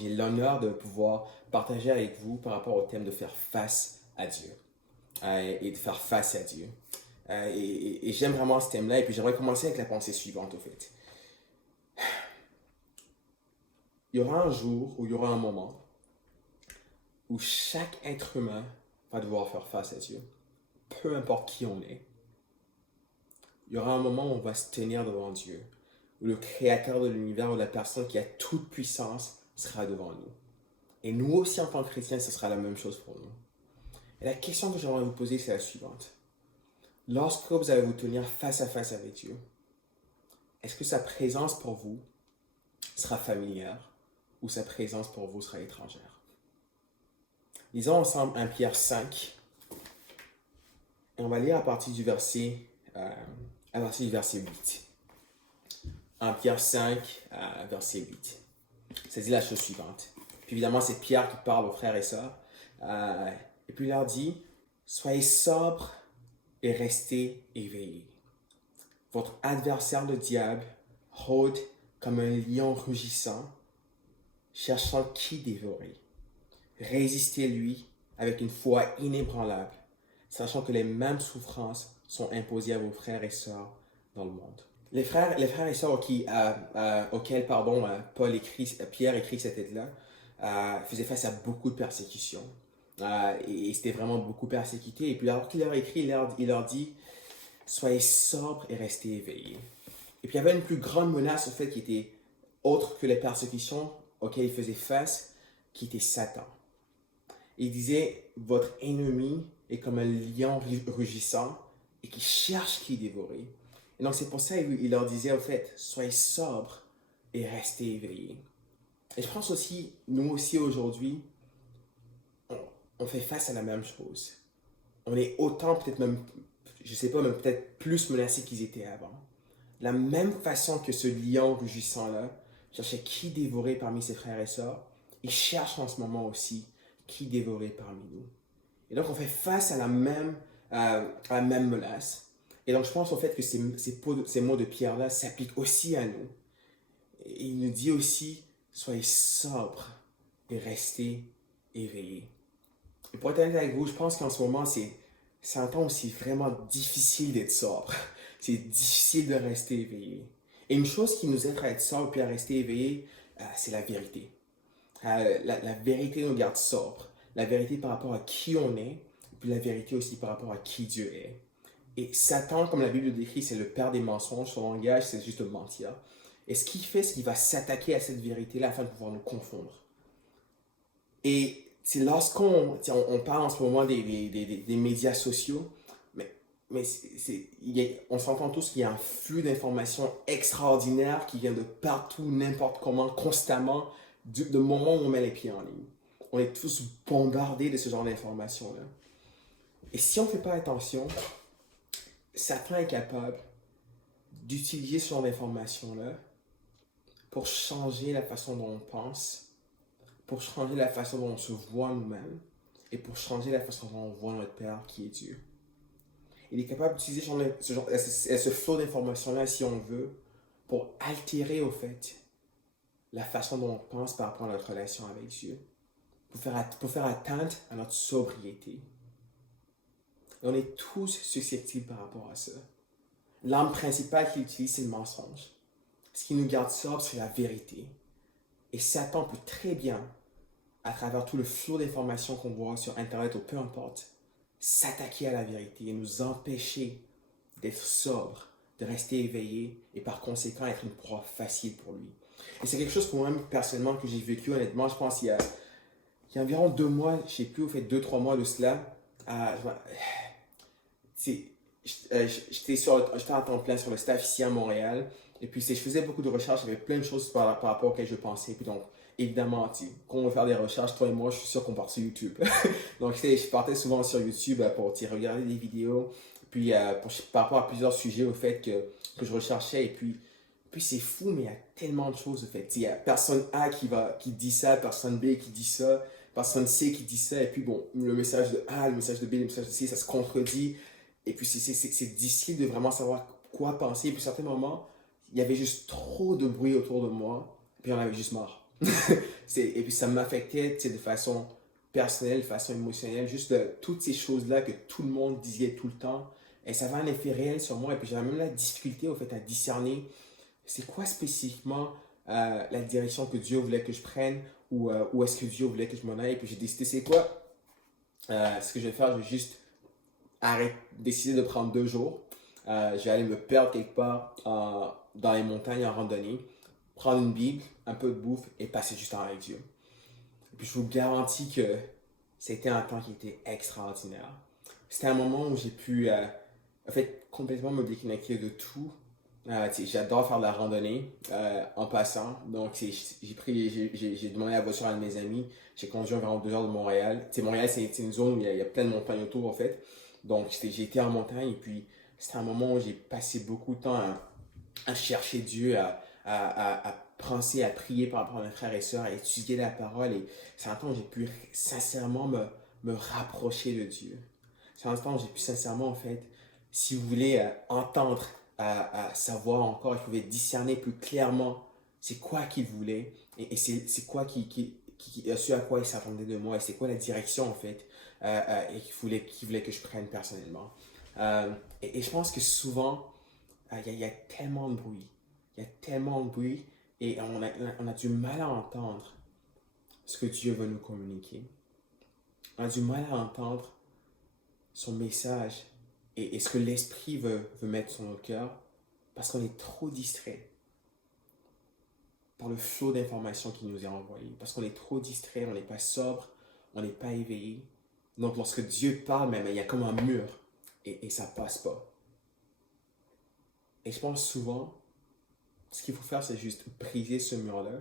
j'ai l'honneur de pouvoir partager avec vous par rapport au thème de faire face à Dieu et de faire face à Dieu. Et j'aime vraiment ce thème-là et puis j'aimerais commencer avec la pensée suivante au fait. Il y aura un jour où il y aura un moment où chaque être humain va devoir faire face à Dieu, peu importe qui on est. Il y aura un moment où on va se tenir devant Dieu, où le créateur de l'univers ou la personne qui a toute puissance sera devant nous. Et nous aussi, en tant que chrétiens, ce sera la même chose pour nous. Et la question que j'aimerais vous poser, c'est la suivante. Lorsque vous allez vous tenir face à face avec Dieu, est-ce que sa présence pour vous sera familière ou sa présence pour vous sera étrangère? Lisons ensemble 1 Pierre 5 et on va lire à partir du verset 8. 1 Pierre 5, verset 8. Ça dit la chose suivante. Puis évidemment, c'est Pierre qui parle aux frères et sœurs. Et puis il leur dit, soyez sobres et restez éveillés. Votre adversaire, le diable, rôde comme un lion rugissant, cherchant qui dévorer. Résistez-lui avec une foi inébranlable, sachant que les mêmes souffrances sont imposées à vos frères et sœurs dans le monde. Les frères et sœurs auxquels Pierre écrit cette lettre-là faisaient face à beaucoup de persécutions. Et c'était vraiment beaucoup persécuté. Et puis alors qu'il leur écrit, il leur dit « Soyez sobres et restez éveillés ». Et puis il y avait une plus grande menace au fait qui était autre que les persécutions auxquelles ils faisaient face, qui était Satan. Il disait, votre ennemi est comme un lion rugissant et qui cherche qui dévorer. Et donc c'est pour ça qu'il leur disait, au fait, soyez sobres et restez éveillés. Et je pense aussi, nous aussi aujourd'hui, on fait face à la même chose. On est autant, peut-être même, je sais pas, même peut-être plus menacés qu'ils étaient avant. La même façon que ce lion rugissant-là cherchait qui dévorer parmi ses frères et sœurs, il cherche en ce moment aussi qui dévorer parmi nous. Et donc, on fait face à la même menace. Et donc, je pense au fait que ces mots de Pierre-là s'appliquent aussi à nous. Et il nous dit aussi, soyez sobres et restez éveillés. Et pour être honnête avec vous, je pense qu'en ce moment, c'est un temps aussi vraiment difficile d'être sobre. C'est difficile de rester éveillé. Et une chose qui nous aide à être sobre et à rester éveillé, c'est la vérité. La vérité nous garde sobre. La vérité par rapport à qui on est, puis la vérité aussi par rapport à qui Dieu est. Et Satan, comme la Bible le décrit, c'est le père des mensonges. Son langage, c'est juste de mentir. Et ce qu'il fait, c'est qu'il va s'attaquer à cette vérité-là afin de pouvoir nous confondre. Et c'est lorsqu'on on parle en ce moment des médias sociaux, mais on s'entend tous qu'il y a un flux d'informations extraordinaires qui vient de partout, n'importe comment, constamment, du moment où on met les pieds en ligne. On est tous bombardés de ce genre d'informations-là. Et si on ne fait pas attention, Satan est capable d'utiliser ce genre d'informations-là pour changer la façon dont on pense, pour changer la façon dont on se voit nous-mêmes et pour changer la façon dont on voit notre Père qui est Dieu. Il est capable d'utiliser ce flot d'informations-là, si on veut, pour altérer, au fait, la façon dont on pense par rapport à notre relation avec Dieu, pour faire atteinte à notre sobriété. Et on est tous susceptibles par rapport à ça. L'arme principale qu'il utilise, c'est le mensonge. Ce qui nous garde sobre, c'est la vérité. Et Satan peut très bien, à travers tout le flot d'informations qu'on voit sur Internet ou peu importe, s'attaquer à la vérité et nous empêcher d'être sobres, de rester éveillés et par conséquent être une proie facile pour lui. Et c'est quelque chose pour moi personnellement que j'ai vécu honnêtement, je pense il y a environ 2 mois, je ne sais plus, au fait 2-3 mois de cela, j'étais à temps plein sur le staff ici à Montréal et puis je faisais beaucoup de recherches, j'avais plein de choses par rapport auxquelles je pensais, puis donc évidemment, quand on veut faire des recherches, toi et moi, je suis sûr qu'on part sur YouTube. Donc, je partais souvent sur YouTube pour regarder des vidéos, puis par rapport à plusieurs sujets, au fait que je recherchais. Et puis c'est fou, mais il y a tellement de choses, au fait. Il y a personne A qui dit ça, personne B qui dit ça, personne C qui dit ça. Et puis, bon, le message de A, le message de B, le message de C, ça se contredit. Et puis, c'est difficile de vraiment savoir quoi penser. Et puis, à certains moments, il y avait juste trop de bruit autour de moi, puis on avait juste marre. Et puis ça m'affectait de façon personnelle, de façon émotionnelle, juste toutes ces choses-là que tout le monde disait tout le temps. Et ça avait un effet réel sur moi. Et puis j'avais même la difficulté au fait à discerner c'est quoi spécifiquement la direction que Dieu voulait que je prenne ou où est-ce que Dieu voulait que je m'en aille. Et puis j'ai décidé c'est quoi ce que je vais faire, je vais juste décider de prendre 2 jours. Je vais aller me perdre quelque part dans les montagnes en randonnée, prendre une Bible, un peu de bouffe et passer du temps avec Dieu. Et puis je vous garantis que c'était un temps qui était extraordinaire. C'était un moment où j'ai pu en fait complètement me déconnecter de tout. J'adore faire de la randonnée en passant. Donc j'ai demandé la voiture à un de mes amis. J'ai conduit environ 2 heures de Montréal. Montréal, c'est une zone où il y a plein de montagnes autour en fait. Donc j'ai été en montagne et puis c'était un moment où j'ai passé beaucoup de temps à chercher Dieu, à penser, à prier par rapport à mes frères et sœurs, à étudier la parole. Et c'est un temps où j'ai pu sincèrement me rapprocher de Dieu. C'est un temps où j'ai pu sincèrement, en fait, si vous voulez entendre, à savoir encore, il pouvait discerner plus clairement c'est quoi qu'il voulait et c'est quoi ce à quoi il s'attendait de moi et c'est quoi la direction, en fait, et qu'il voulait que je prenne personnellement. Et je pense que souvent, il y a tellement de bruit. Il y a tellement de bruit et on a du mal à entendre ce que Dieu veut nous communiquer. On a du mal à entendre son message et ce que l'Esprit veut mettre sur nos cœurs parce qu'on est trop distrait par le flot d'informations qui nous est envoyé. Parce qu'on est trop distrait, on n'est pas sobre, on n'est pas éveillé. Donc lorsque Dieu parle, même, il y a comme un mur et ça passe pas. Et je pense souvent, ce qu'il faut faire, c'est juste briser ce mur-là,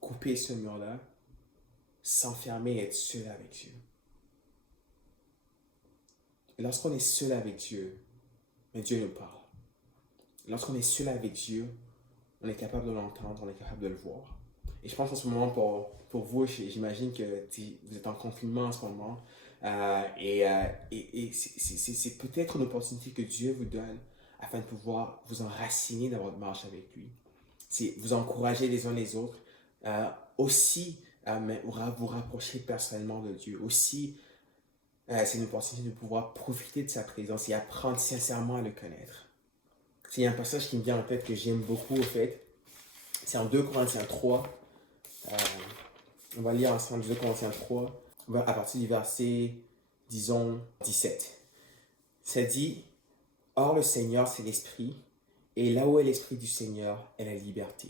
couper ce mur-là, s'enfermer et être seul avec Dieu. Et lorsqu'on est seul avec Dieu, mais Dieu nous parle. Lorsqu'on est seul avec Dieu, on est capable de l'entendre, on est capable de le voir. Et je pense en ce moment, pour vous, j'imagine que vous êtes en confinement en ce moment. Et c'est peut-être une opportunité que Dieu vous donne afin de pouvoir vous enraciner dans votre marche avec lui. C'est vous encourager les uns les autres. Aussi, mais vous rapprocher personnellement de Dieu. Aussi, c'est une opportunité de pouvoir profiter de sa présence et apprendre sincèrement à le connaître. Il y a un passage qui me vient en tête que j'aime beaucoup, au fait. C'est en 2 Corinthiens 3. Euh, on va lire ensemble 2 Corinthiens 3, à partir du verset, disons, 17. Ça dit, « Or le Seigneur, c'est l'Esprit, et là où est l'Esprit du Seigneur est la liberté. »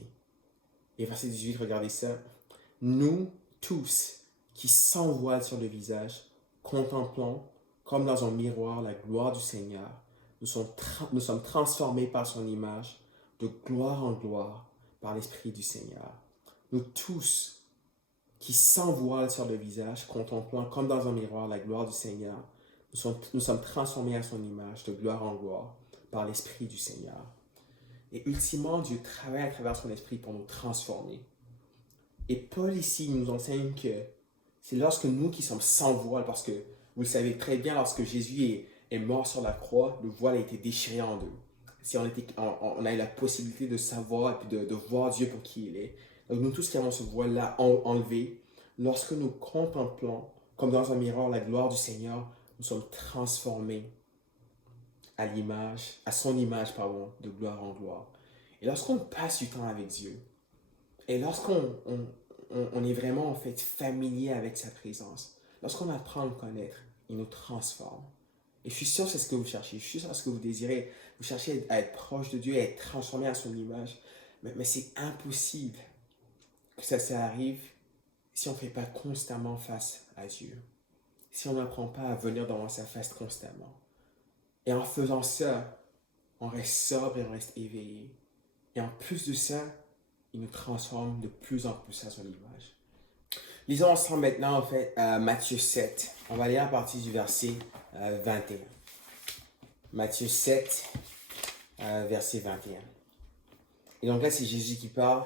Et verset 18, regardez ça. « Nous tous qui sans voile sur le visage, contemplons comme dans un miroir la gloire du Seigneur, nous sommes transformés par son image, de gloire en gloire, par l'Esprit du Seigneur. Nous tous, qui sans voile sur le visage, contemplant comme dans un miroir la gloire du Seigneur, nous sommes transformés à son image, de gloire en gloire, par l'Esprit du Seigneur. » Et ultimement, Dieu travaille à travers son Esprit pour nous transformer. Et Paul ici nous enseigne que c'est lorsque nous qui sommes sans voile, parce que vous le savez très bien, lorsque Jésus est mort sur la croix, le voile a été déchiré en deux. Si on a eu la possibilité de savoir et puis de voir Dieu pour qui il est. Donc nous tous qui avons ce voile-là enlevé, lorsque nous contemplons, comme dans un miroir, la gloire du Seigneur, nous sommes transformés à son image, de gloire en gloire. Et lorsqu'on passe du temps avec Dieu, et lorsqu'on est vraiment en fait familier avec sa présence, lorsqu'on apprend à le connaître, il nous transforme. Et je suis sûr que c'est ce que vous cherchez, je suis sûr que c'est ce que vous désirez. Vous cherchez à être proche de Dieu, à être transformé à son image. Mais c'est impossible que ça arrive si on ne fait pas constamment face à Dieu. Si on n'apprend pas à venir devant sa face constamment. Et en faisant ça, on reste sobre et on reste éveillé. Et en plus de ça, il nous transforme de plus en plus à son image. Lisons ensemble maintenant en fait Matthieu 7. On va lire à partir du verset 21. Matthieu 7, verset 21. Et donc là, c'est Jésus qui parle,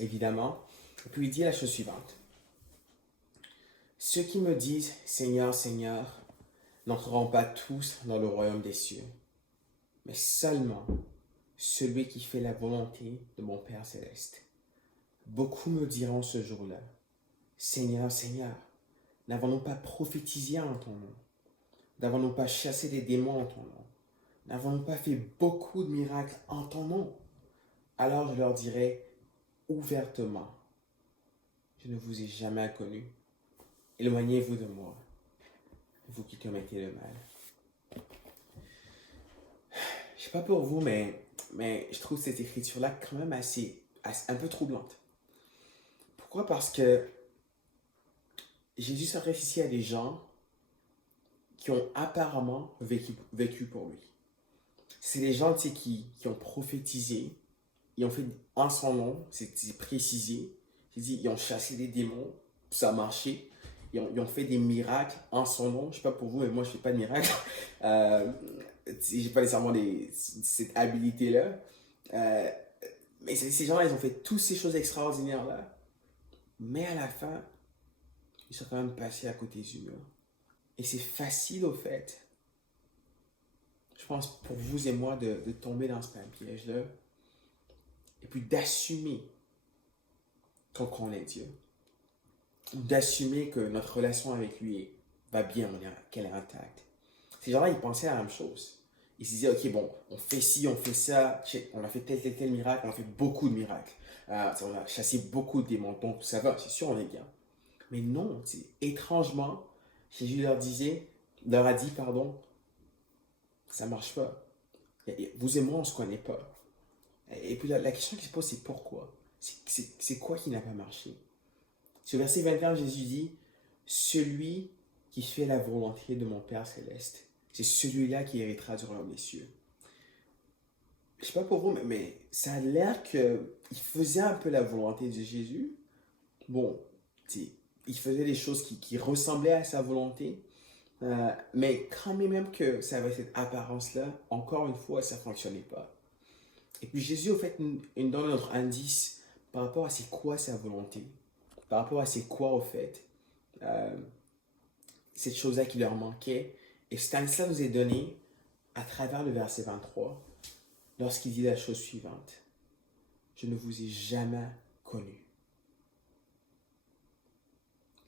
évidemment. Et puis il dit la chose suivante. Ceux qui me disent Seigneur, Seigneur, n'entreront pas tous dans le royaume des cieux, mais seulement celui qui fait la volonté de mon Père céleste. Beaucoup me diront ce jour-là, Seigneur, Seigneur, n'avons-nous pas prophétisé en ton nom? N'avons-nous pas chassé des démons en ton nom? N'avons-nous pas fait beaucoup de miracles en ton nom? Alors je leur dirai ouvertement, je ne vous ai jamais connu. Éloignez-vous de moi, vous qui commettez le mal. Je sais pas pour vous, mais je trouve cette écriture-là quand même un peu troublante. Pourquoi? Parce que Jésus s'adresse ici à des gens qui ont apparemment vécu pour lui. C'est des gens qui ont prophétisé, ils ont fait en son nom, c'est précisé, ils ont chassé des démons, ça a marché, ils ont fait des miracles en son nom. Je sais pas pour vous, mais moi je fais pas de miracles. J'ai pas nécessairement cette habilité-là. Euh, mais ces gens-là, ils ont fait toutes ces choses extraordinaires-là. Mais à la fin, ils sont quand même passés à côté du mur. Et c'est facile au fait, je pense, pour vous et moi de tomber dans ce même piège-là. Et puis d'assumer qu'on connaît Dieu. D'assumer que notre relation avec lui va bien, qu'elle est intacte. Ces gens-là, ils pensaient à la même chose. Ils se disaient, ok, bon, on fait ci, on fait ça, on a fait tel miracle, on a fait beaucoup de miracles. On a chassé beaucoup de démons, donc ça va, c'est sûr, on est bien. Mais non, étrangement, Jésus leur a dit, pardon, ça marche pas. Vous et moi, on se connaît pas. Et puis la question qui se pose, c'est pourquoi? C'est quoi qui n'a pas marché? Sur verset 21, Jésus dit, celui qui fait la volonté de mon Père céleste, c'est celui-là qui héritera du royaume des cieux. Je sais pas pour vous, mais ça a l'air qu'il faisait un peu la volonté de Jésus. Bon, il faisait des choses qui ressemblaient à sa volonté, mais quand même que ça avait cette apparence-là, encore une fois, ça ne fonctionnait pas. Et puis Jésus, au fait, nous donne notre indice par rapport à c'est quoi sa volonté, par rapport à c'est quoi, au fait, cette chose-là qui leur manquait. Et cet indice-là nous est donné à travers le verset 23, lorsqu'il dit la chose suivante. Je ne vous ai jamais connu.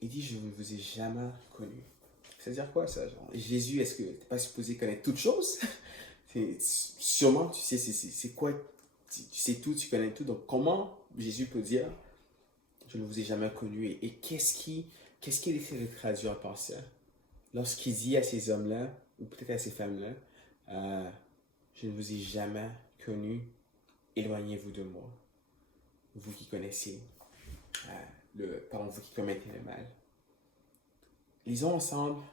Il dit, je ne vous ai jamais connu. C'est-à-dire quoi ça? Genre, Jésus, est-ce que tu n'es pas supposé connaître toutes choses? Sûrement, tu sais, c'est quoi? Tu sais tout, tu connais tout. Donc, comment Jésus peut dire, je ne vous ai jamais connu? Et qu'est-ce qu'il essaie de traduire par ça? Lorsqu'il dit à ces hommes-là, ou peut-être à ces femmes-là, je ne vous ai jamais connu, éloignez-vous de moi. Vous qui connaissez, vous qui commettez le mal. Lisons ensemble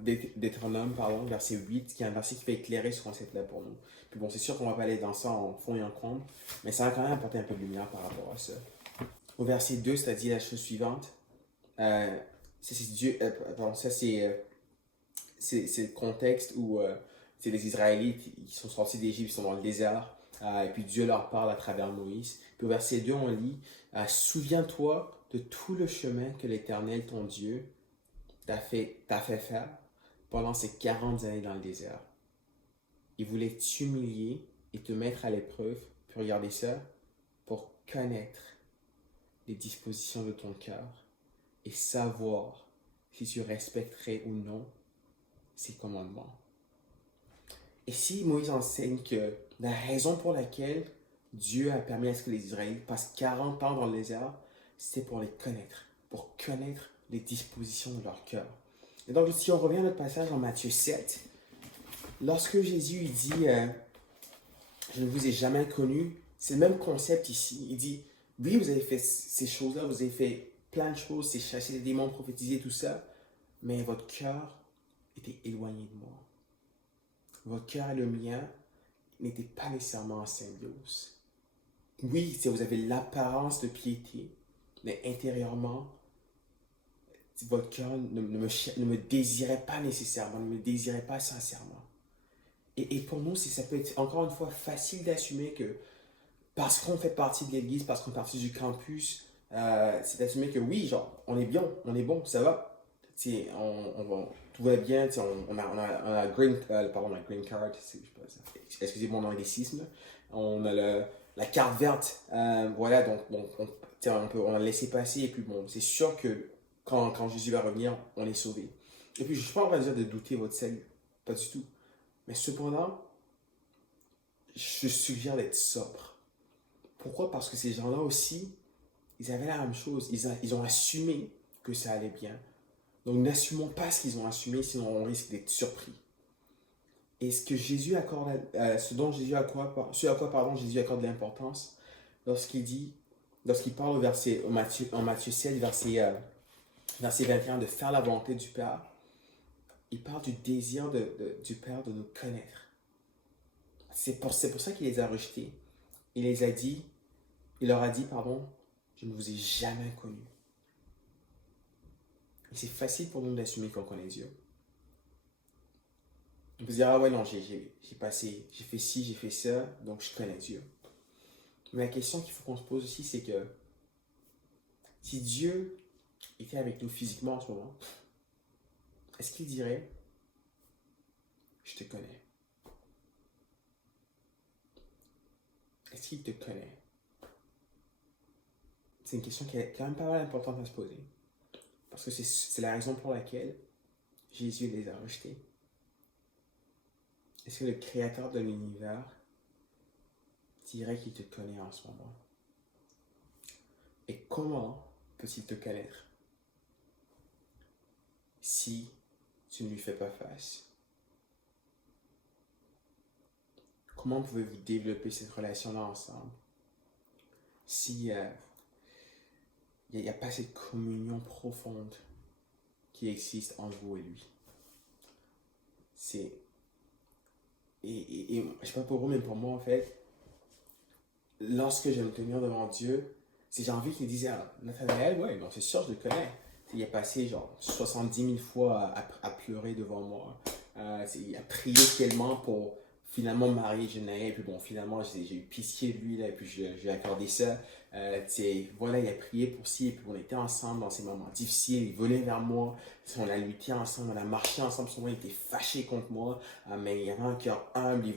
Deutéronome, verset 8, qui est un verset qui va éclairer ce concept-là pour nous. Puis bon, c'est sûr qu'on va pas aller dans ça en fond et en comble, mais ça va quand même apporter un peu de lumière par rapport à ça. Au verset 2, ça dit la chose suivante. C'est le contexte où c'est les Israélites qui sont sortis d'Égypte, ils sont dans le désert, et puis Dieu leur parle à travers Moïse. Puis au verset 2, on lit souviens-toi de tout le chemin que l'Éternel, ton Dieu, t'a fait faire pendant ces 40 années dans le désert. Il voulait t'humilier et te mettre à l'épreuve, puis regarder ça, pour connaître les dispositions de ton cœur et savoir si tu respecterais ou non ses commandements. Et si Moïse enseigne que la raison pour laquelle Dieu a permis à ce que les Israélites passent 40 ans dans le désert, c'était pour les connaître, pour connaître les dispositions de leur cœur. Et donc, si on revient à notre passage en Matthieu 7, lorsque Jésus dit je ne vous ai jamais connu, c'est le même concept ici. Il dit, oui, vous avez fait ces choses-là, vous avez fait plein de choses, c'est chasser les démons, prophétiser, tout ça, mais votre cœur était éloigné de moi. Votre cœur et le mien n'étaient pas nécessairement en symbiose. Oui, vous avez l'apparence de piété, mais intérieurement, votre cœur ne me désirait pas nécessairement, ne me désirait pas sincèrement. Et pour nous, ça peut être encore une fois facile d'assumer que parce qu'on fait partie de l'église, parce qu'on fait partie du campus, c'est d'assumer que oui, genre, on est bien, on est bon, ça va. Tout va bien, on a green card, excusez mon anglicisme, on a la carte verte. Voilà, donc bon, on a laissé passer. Et puis bon, c'est sûr que quand Jésus va revenir, on est sauvé. Et puis je ne suis pas en train de dire de douter votre salut. Pas du tout. Mais cependant, je suggère d'être sobre. Pourquoi? Parce que ces gens-là aussi, ils avaient la même chose. Ils ont assumé que ça allait bien. Donc n'assumons pas ce qu'ils ont assumé, sinon on risque d'être surpris. Et ce que Jésus accorde, ce à quoi pardon, Jésus accorde de l'importance, lorsqu'il parle en Matthieu 7, verset 21, de faire la volonté du Père, il parle du désir du Père de nous connaître. C'est pour ça qu'il les a rejetés. Il leur a dit, pardon, je ne vous ai jamais connus. Et c'est facile pour nous d'assumer qu'on connaît Dieu. On peut se dire, ah ouais, non, j'ai fait ci, j'ai fait ça, donc je connais Dieu. Mais la question qu'il faut qu'on se pose aussi, c'est que si Dieu était avec nous physiquement en ce moment, est-ce qu'il dirait, je te connais? Est-ce qu'il te connaît? C'est une question qui est quand même pas mal importante à se poser. Parce que c'est la raison pour laquelle Jésus les a rejetés. Est-ce que le Créateur de l'univers dirait qu'il te connaît en ce moment? Et comment peut-il te connaître si tu ne lui fais pas face? Comment pouvez-vous développer cette relation-là ensemble si il n'y a pas cette communion profonde qui existe entre vous et lui? Et je sais pas pour vous, mais pour moi, en fait, lorsque je vais me tenir devant Dieu, si j'ai envie qu'il dise, ah, Nathanaël, ouais, non, c'est sûr, je le connais. Il a passé genre 70 000 fois à pleurer devant moi. Il a prié tellement pour finalement me marier Genaël. Et puis bon, finalement, j'ai eu pitié de lui, là, et puis je lui ai accordé ça. Voilà, il a prié pour ci, et puis on était ensemble dans ces moments difficiles. Il venait vers moi, on a lutté ensemble, on a marché ensemble. Souvent, il était fâché contre moi, mais il avait un cœur humble,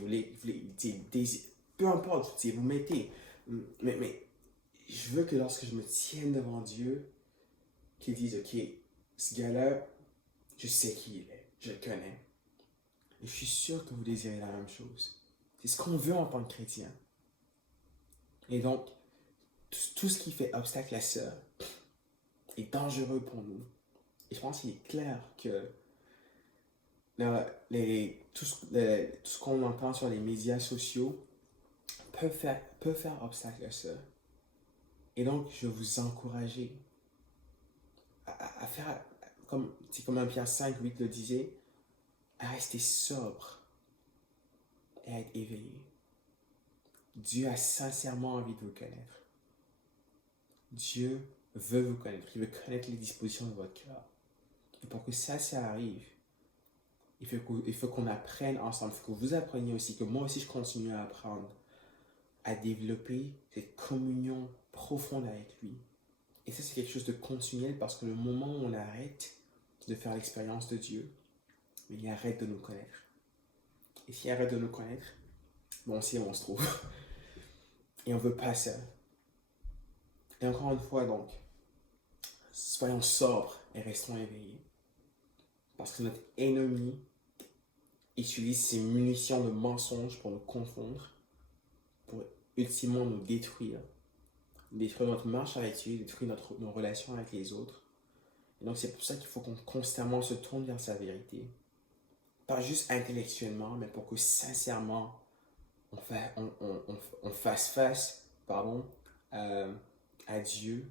peu importe, vous mettez. Mais je veux que lorsque je me tienne devant Dieu, qu'il dise, ok, ce gars-là, je sais qui il est, je le connais. Et je suis sûr que vous désirez la même chose. C'est ce qu'on veut en tant que chrétien. Et donc, tout ce qui fait obstacle à ça est dangereux pour nous. Et je pense qu'il est clair que tout ce qu'on entend sur les médias sociaux peut faire obstacle à ça. Et donc, je vais vous encourager à faire, comme 1 Pierre 5, 8 le disait, à rester sobre et à être éveillé. Dieu a sincèrement envie de vous connaître. Dieu veut vous connaître. Il veut connaître les dispositions de votre cœur. Et pour que ça arrive, il faut qu'on apprenne ensemble. Il faut que vous appreniez aussi, que moi aussi je continue à apprendre, à développer cette communion profonde avec lui. Et ça, c'est quelque chose de continuel parce que le moment où on arrête de faire l'expérience de Dieu, il arrête de nous connaître. Et s'il arrête de nous connaître, on sait où on se trouve. Et on veut pas ça. Et encore une fois, donc, soyons sobres et restons éveillés. Parce que notre ennemi utilise ses munitions de mensonges pour nous confondre, pour ultimement nous détruire notre marche avec Dieu, détruire nos relations avec les autres. Et donc c'est pour ça qu'il faut qu'on constamment se tourne vers sa vérité. Pas juste intellectuellement, mais pour que sincèrement, on fasse face à Dieu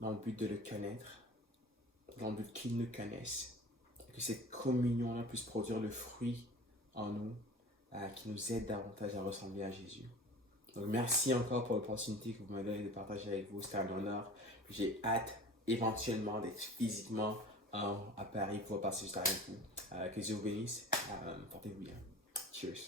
dans le but de le connaître, dans le but qu'il nous connaisse. Et que cette communion-là puisse produire le fruit en nous qui nous aide davantage à ressembler à Jésus. Donc merci encore pour l'opportunité que vous m'avez donnée de partager avec vous. C'était un honneur. J'ai hâte éventuellement d'être physiquement à Paris pour passer ce temps avec vous. Que Dieu vous bénisse. Portez-vous bien. Cheers.